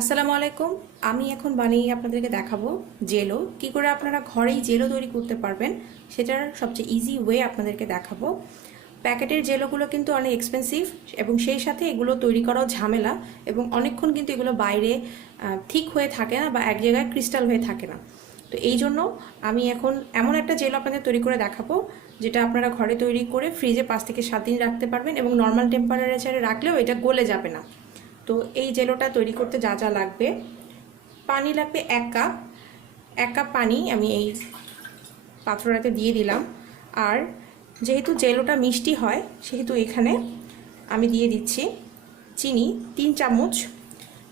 আসসালামু আলাইকুম। আমি এখন বানিয়ে আপনাদেরকে দেখাবো জেলো কি করে আপনারা ঘরেই জেলো তৈরি করতে পারবেন। সেটার সবচেয়ে ইজি ওয়ে আপনাদেরকে দেখাবো। প্যাকেটের জেলোগুলো কিন্তু অনেক এক্সপেন্সিভ এবং সেই সাথে এগুলো তৈরি করাও ঝামেলা এবং অনেকক্ষণ কিন্তু এগুলো বাইরে ঠিক হয়ে থাকে না বা এক জায়গায় ক্রিস্টাল হয়ে থাকে না। তো এই জন্য আমি এখন এমন একটা জেলো আপনাদের তৈরি করে দেখাবো যেটা আপনারা ঘরে তৈরি করে ফ্রিজে 5 থেকে 7 দিন রাখতে পারবেন এবং নর্মাল টেম্পারেচারে রাখলেও এটা গলে যাবে না। তো এই জেলোটা তৈরি করতে যা যা লাগবে, পানি লাগবে 1 কাপ পানি আমি এই পাত্রটাতে দিয়ে দিলাম। আর যেহেতু জেলোটা মিষ্টি হয় সেহেতু এখানে আমি দিয়ে দিচ্ছি চিনি 3 চামচ।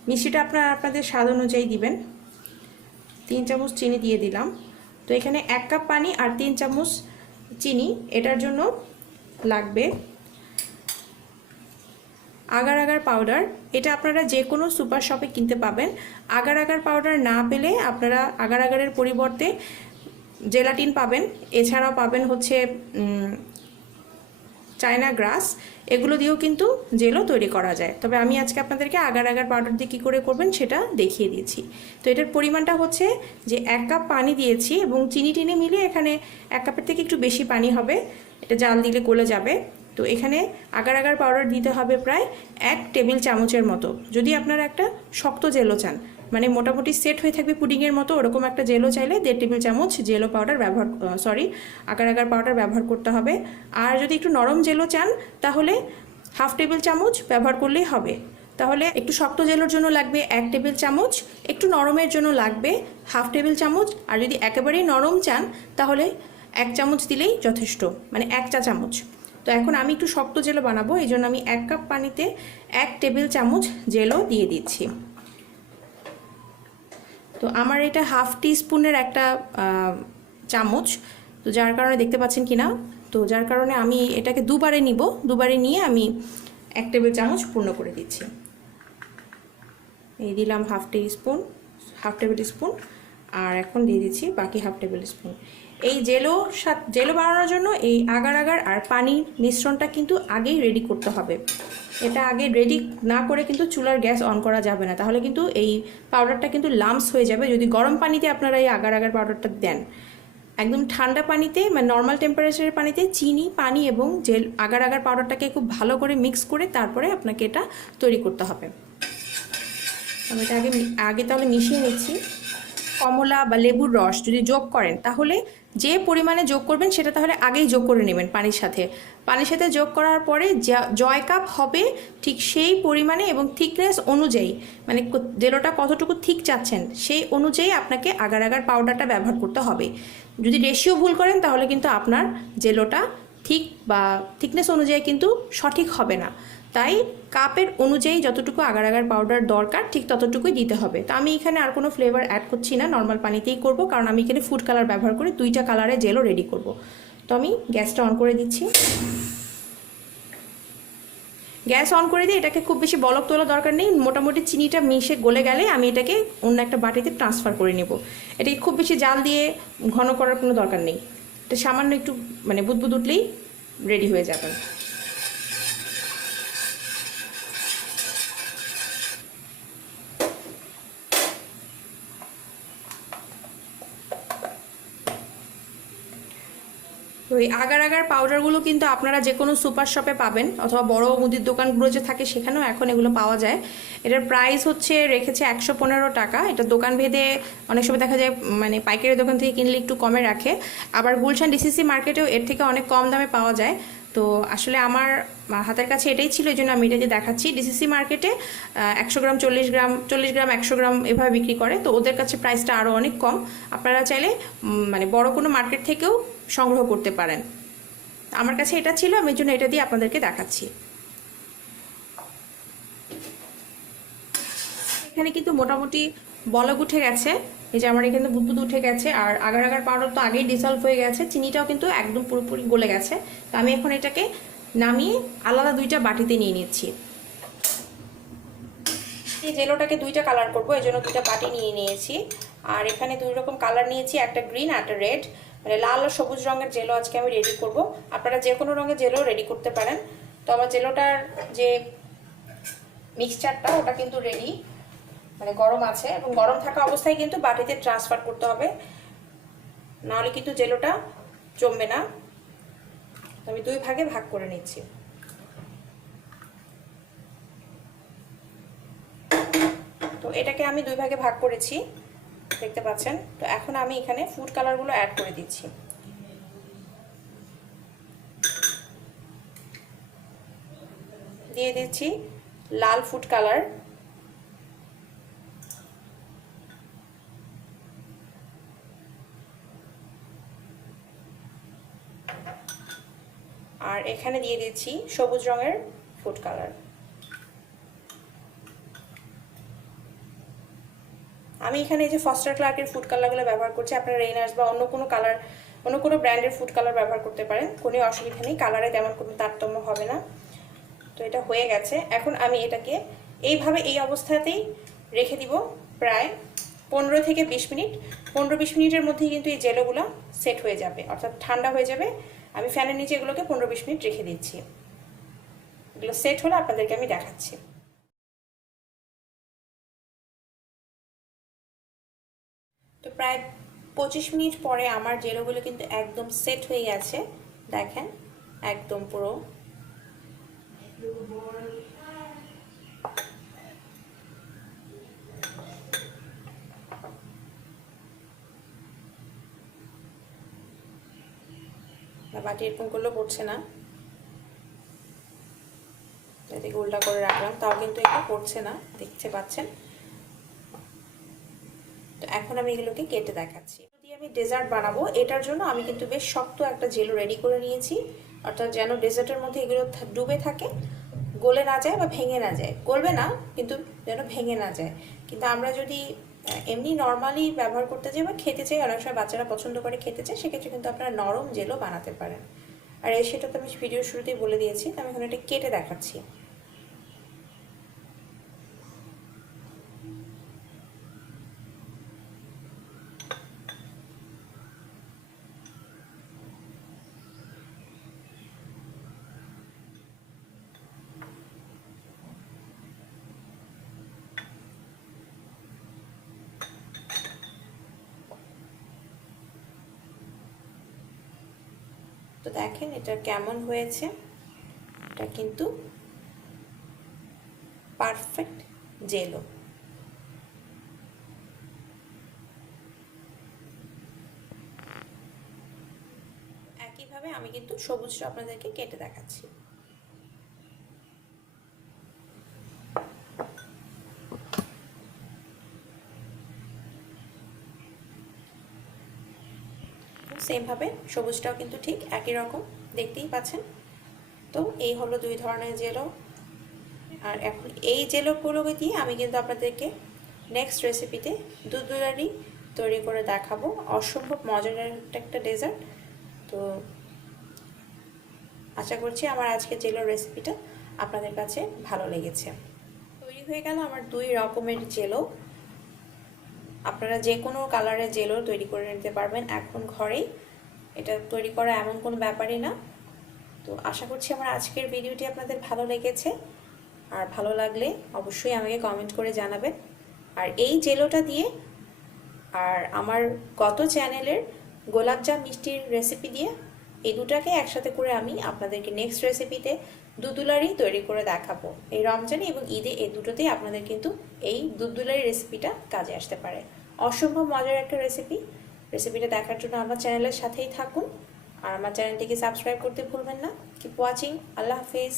মিষ্টিটা আপনাদের স্বাদ অনুযায়ী দিবেন। 3 চামচ চিনি দিয়ে দিলাম। তো এখানে 1 কাপ পানি আর 3 চামচ চিনি, এটার জন্য লাগবে আগার পাউডার। এটা আপনারা যে কোনো সুপার শপে কিনতে পাবেন। আগার পাউডার না পেলে আপনারা আগারের পরিবর্তে জেলাটিন পাবেন, এছাড়াও পাবেন হচ্ছে চায়না গ্রাস। এগুলো দিয়েও কিন্তু জেলো তৈরি করা যায়। তবে আমি আজকে আপনাদেরকে আগার পাউডার দিয়ে কী করে করবেন সেটা দেখিয়ে দিয়েছি। তো এটার পরিমাণটা হচ্ছে যে 1 কাপ পানি দিয়েছি এবং চিনি টিনি মিলিয়ে এখানে 1 কাপের থেকে একটু বেশি পানি হবে, এটা জাল দিলে গলে যাবে। তো এখানে আগার পাউডার দিতে হবে প্রায় 1 টেবিল চামচের মতো। যদি আপনারা একটা শক্ত জেলো চান, মানে মোটামুটি সেট হয়ে থাকবে পুডিংয়ের মতো, ওরকম একটা জেলো চাইলে 1.5 টেবিল চামচ জেলো পাউডার আগার পাউডার ব্যবহার করতে হবে। আর যদি একটু নরম জেলো চান তাহলে 1/2 টেবিল চামচ ব্যবহার করলেই হবে। তাহলে একটু শক্ত জেলোর জন্য লাগবে 1 টেবিল চামচ, একটু নরমের জন্য লাগবে 1/2 টেবিল চামচ, আর যদি একেবারেই নরম চান তাহলে 1 চামচ দিলেই যথেষ্ট, মানে 1 চা চামচ। তো এখন আমি একটু শক্ত জেলো বানাবো, এই জন্য আমি 1 কাপ পানিতে 1 টেবিল চামচ জেলো দিয়ে দিচ্ছি। তো আমার এটা 1/2 টিস্পুনের একটা চামচ, তো যার কারণে দেখতে পাচ্ছেন কিনা, তো যার কারণে আমি এটাকে দুবারে নিব। দুবারে নিয়ে আমি 1 টেবিল চামচ পূর্ণ করে দিচ্ছি। এই দিলাম 1/2 টেবিল স্পুন, আর এখন দিয়ে দিচ্ছি বাকি 1/2 টেবিল স্পুন। এই জেলো বানানোর জন্য এই আগার আর পানির মিশ্রণটা কিন্তু আগেই রেডি করতে হবে। এটা আগে রেডি না করে কিন্তু চুলার গ্যাস অন করা যাবে না, তাহলে কিন্তু এই পাউডারটা কিন্তু লাম্পস হয়ে যাবে যদি গরম পানিতে আপনারা এই আগার পাউডারটা দেন। একদম ঠান্ডা পানিতে, মানে নর্মাল টেম্পারেচারের পানিতে চিনি, পানি এবং আগার পাউডারটাকে খুব ভালো করে মিক্স করে তারপরে আপনাকে এটা তৈরি করতে হবে। আমি এটা আগে তাহলে মিশিয়ে নিচ্ছি। কমলা বা লেবুর রস যদি যোগ করেন তাহলে যে পরিমাণে যোগ করবেন সেটা তাহলে আগেই যোগ করে নেবেন পানির সাথে যোগ করার পরে জয় কাপ হবে ঠিক সেই পরিমাণে এবং থিকনেস অনুযায়ী, মানে জেলোটা কতটুকু থিক চাচ্ছেন সেই অনুযায়ী আপনাকে আগার পাউডারটা ব্যবহার করতে হবে। যদি রেশিও ভুল করেন তাহলে কিন্তু আপনার জেলোটা ঠিক বা থিকনেস অনুযায়ী কিন্তু সঠিক হবে না। তাই কাপের অনুযায়ী যতটুকু আগার পাউডার দরকার ঠিক ততটুকুই দিতে হবে। তো আমি এখানে আর কোনো ফ্লেভার অ্যাড করছি না, নর্মাল পানিতেই করব, কারণ আমি এখানে ফুড কালার ব্যবহার করে 2টা কালারে জেলো রেডি করব। তো আমি গ্যাসটা অন করে দিচ্ছি। গ্যাস অন করে দিয়ে এটাকে খুব বেশি বলক তোলা দরকার নেই, মোটামুটি চিনিটা মিশে গলে গেলে আমি এটাকে অন্য একটা বাটিতে ট্রান্সফার করে নেব। এটাকে খুব বেশি জাল দিয়ে ঘন করার কোনো দরকার নেই, এটা সামান্য একটু মানে বুদবুদ উঠলেই রেডি হয়ে যাবে। তো এই আগার পাউডারগুলো কিন্তু আপনারা যে কোনো সুপার শপে পাবেন, অথবা বড় মুদির দোকানগুলো যে থাকে সেখানেও এখন এগুলো পাওয়া যায়। এটার প্রাইস রেখেছে 115 টাকা। এটা দোকান ভেদে অনেক সময় দেখা যায়, মানে পাইকারি দোকান থেকে কিনলে একটু কমে রাখে, আবার গুলশান ডিসিসি মার্কেটেও এর থেকে অনেক কম দামে পাওয়া যায়। তো আসলে আমার হাতের কাছে এটাই ছিল, এই জন্য আমি এটা যে দেখাচ্ছি। ডিসিসি মার্কেটে 100 গ্রাম 40 গ্রাম 100 গ্রাম এভাবে বিক্রি করে, তো ওদের কাছে প্রাইসটা আরও অনেক কম। আপনারা চাইলে মানে বড় কোনো মার্কেট থেকেও সংগ্রহ করতে পারেন। আমার কাছে এটা ছিল, আমি এর জন্য এটা দিয়ে আপনাদেরকে দেখাচ্ছি। এখানে কিন্তু মোটামুটি বলক উঠে গেছে, এই যে আমার এখানে বুদবুদ উঠে গেছে, আর আগার পাউডার তো আগেই ডিসলভ হয়ে গেছে, চিনিটাও কিন্তু একদম পুরোপুরি গলে গেছে। তো আমি এখন এটাকে নামিয়ে আলাদা 2টা বাটিতে নিয়ে নিচ্ছি। এই জেলোটাকে 2টা কালার করবো, এই জন্য 2টা বাটি নিয়ে নিয়েছি। আর এখানে 2 রকম কালার নিয়েছি, একটা গ্রিন আর একটা রেড, মানে লাল ও সবুজ রঙের জেলো আজকে আমি রেডি করব। আপনারা যে কোনো রঙের জেলো রেডি করতে পারেন। তো আমার জেলোটার যে মিক্সচারটা ওটা কিন্তু রেডি। মানে গরম আছে, এবং গরম থাকা অবস্থায় কিন্তু বাটিতে ট্রান্সফার করতে হবে, নাহলে কিন্তু জেলোটা জমবে না। আমি 2 ভাগে ভাগ করে নিচ্ছি। তো এটাকে আমি 2 ভাগে ভাগ করেছি, দেখতে পাচ্ছেন। তো এখন আমি এখানে ফুড কালারগুলো অ্যাড করে দিচ্ছি। দিয়ে দিচ্ছি লাল ফুড কালার, আর এখানে দিয়ে দিচ্ছি সবুজ রঙের ফুড কালার। আমি এখানে এই যে ফস্টার ক্লার্কের ফুড কালারগুলো ব্যবহার করছি, আপনারা রেইনার্স বা অন্য কোনো কালার, অন্য কোনো ব্র্যান্ডের ফুড কালার ব্যবহার করতে পারেন, কোনো অসুবিধা নেই, কালারে তেমন কোনো তারতম্য হবে না। তো এটা হয়ে গেছে। এখন আমি এটাকে এইভাবে এই অবস্থাতেই রেখে দিব প্রায় 15 থেকে 20 মিনিট। 15-20 মিনিটের মধ্যেই কিন্তু এই জেলোগুলো সেট হয়ে যাবে, অর্থাৎ ঠান্ডা হয়ে যাবে। আমি ফ্যানের নিচে এগুলোকে 15-20 মিনিট রেখে দিচ্ছি। এগুলো সেট হলে আপনাদেরকে আমি দেখাচ্ছি। তো প্রায় 25 মিনিট পরে আমার জেলোগুলো কিন্তু একদম সেট হয়ে গেছে, দেখেন একদম পুরো। বাটি এরকম করলেও পড়ছে না, এদিকে উল্টা করে রাখলাম, তাও কিন্তু এটা পড়ছে না, দেখতে পাচ্ছেন। তো এখন আমি এগুলোকে কেটে দেখাচ্ছি। যদি আমি ডেজার্ট বানাবো, এটার জন্য আমি কিন্তু বেশ শক্ত একটা জেলো রেডি করে নিয়েছি, অর্থাৎ যেন ডেজার্টের মধ্যে এগুলো ডুবে থাকে, গলে না যায় বা ভেঙে না যায়। গলবে না, কিন্তু যেন ভেঙে না যায়। কিন্তু আমরা যদি এমনি নর্মালি ব্যবহার করতে চাই বা খেতে চাই, অনেক সময় বাচ্চারা পছন্দ করে খেতে চায়, সেক্ষেত্রে কিন্তু আপনারা নরম জেলো বানাতে পারেন। আর সেটা তো আমি ভিডিওর শুরুতেই বলে দিয়েছি। তো আমি এখন এটা কেটে দেখাচ্ছি। তো দেখেন এটা কেমন হয়েছে, এটা কিন্তু পারফেক্ট জেলো। একইভাবে আমি কিন্তু সবুজটা আপনাদেরকে কেটে দেখাচ্ছি। সেম ভাবে সবুজটাও কিন্তু ঠিক একই রকম, দেখতেই পাচ্ছেন। তো এই হলো 2 ধরনের জেলো। আর এখন এই জেলোগুলোকে দিয়ে আমি কিন্তু আপনাদেরকে নেক্সট রেসিপিতে দুধ দুলারি তৈরি করে দেখাবো। অসম্ভব মজার একটা ডেজার্ট। তো আশা করছি আমার আজকে জেলোর রেসিপিটা আপনাদের কাছে ভালো লেগেছে। তৈরি হয়ে গেল আমার 2 রকমের জেলো। আপনারা যে কোনো কালারের জেলো তৈরি করে নিতে পারবেন এখন ঘরেই, এটা তৈরি করা এমন কোনো ব্যাপারই না। তো আশা করছি আমার আজকের ভিডিওটি আপনাদের ভালো লেগেছে, আর ভালো লাগলে অবশ্যই আমাকে কমেন্ট করে জানাবেন। আর এই জেলোটা দিয়ে আর আমার গত চ্যানেলের গোলাপজাম মিষ্টির রেসিপি দিয়ে এই দুটাকে একসাথে করে আমি আপনাদেরকে নেক্সট রেসিপিতে দুধুলারি তৈরি করে দেখাবো। এই রমজানে এবং ঈদে এই দুটোতেই আপনাদের কিন্তু এই দুধুলারি রেসিপিটা কাজে আসতে পারে। অসম্ভব মজার একটা রেসিপিটা দেখার জন্য আমার চ্যানেলের সাথেই থাকুন, আর আমার চ্যানেলটিকে সাবস্ক্রাইব করতে ভুলবেন না। Keep watching. আল্লাহ হাফেজ।